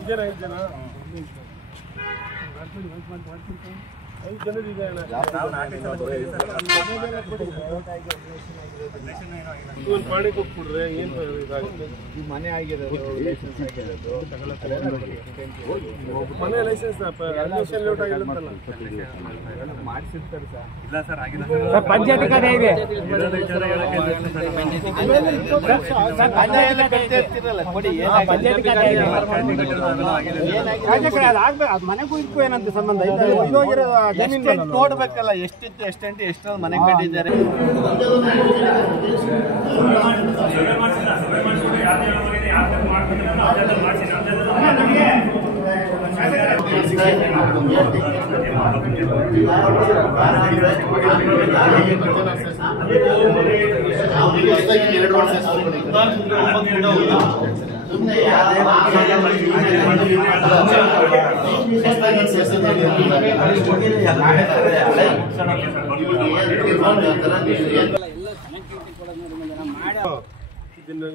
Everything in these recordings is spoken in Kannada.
ಇದೇನಾ 5 ಜನ 5 ಜನರಿದೆ ಅಣ್ಣ. ಒಂದು ಪಾಣಿ ಕೊಟ್ಬಿಡ್ರೆ ಏನು ಇದಾಗುತ್ತೆ. ಈ ಮನೆ ಆಗಿದೆ, ಮನೆ ಲೈಸೆನ್ಸ್ ಅಡ್ಮಿಷನ್ ಲೇಟ್ ಆಗಿರುತ್ತಲ್ಲ ಮಾಡಿಸಿರ್ತಾರೆ ಸರ್. ಇಲ್ಲ ಸರ್ ಆಗಿಲ್ಲ ಸರ್. ಪಂಚಾಯತ್ ಕಡೆ ಇದೆ ಮನೆಗೂ ಇದಕ್ಕೂ ಏನಂತ ಸಂಬಂಧ ನೋಡ್ಬೇಕಲ್ಲ, ಎಷ್ಟಿತ್ತು ಎಷ್ಟೆಂಟು ಎಷ್ಟು ಮನೆ ಕಟ್ಟಿದ್ದಾರೆ.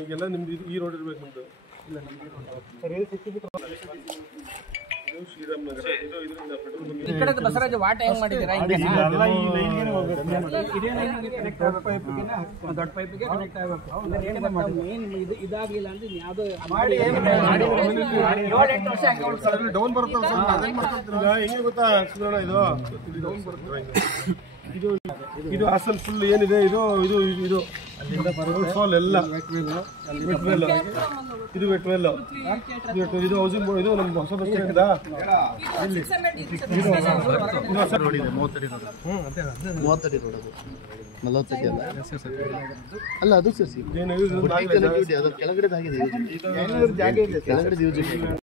ಈಗೆಲ್ಲ ನಿಮ್ದು ಈ ರೋಡ್ ಇರ್ಬೇಕು. ನಿಮ್ದು ಶ್ರೀರಾಮನಗರ ಈ ಕಡೆ ಬಸವರಾಜ ವಾಟ ಹೆಂಗ್ ಮಾಡಿದ್ದೀರಾ? ದೊಡ್ಡ ಪೈಪಿಗೆ ಕನೆಕ್ಟ್ ಆಗಬೇಕು. ಇದಾಗಲಿಲ್ಲ ಅಂದ್ರೆ ಯಾವ್ದು ಡೌನ್ ಬರುತ್ತೆ. ಹೆಂಗೆ ಗೊತ್ತಾ ಸುಧಾರಣ, ಇದು ಡೌನ್ ಬರುತ್ತೆ. ಇದು ಅಸಲ್ ಫುಲ್ ಏನಿದೆ ಇದು ಇದು ಇದು ಫಾಲ್ ಎಲ್ಲ ವೆಟ್ವೆಲ್, ಇದು ವೆಟ್ವೆಲ್, ಇದು ಹೌಸಿಂಗ್ ಬೋರ್ಡ್, ಇದು ನಮ್ಮ ಹೊಸ ಬಸ್ ಸ್ಟ್ಯಾಂಡ್ ಇಲ್ಲಿ 30 ರೋಡ್ ಅದು 40 ಅಲ್ಲ ಅದು ಸರ್ ಕೆಳಗಡೆ ಜಾಗ ಇದೆ, ಕೆಳಗಡೆ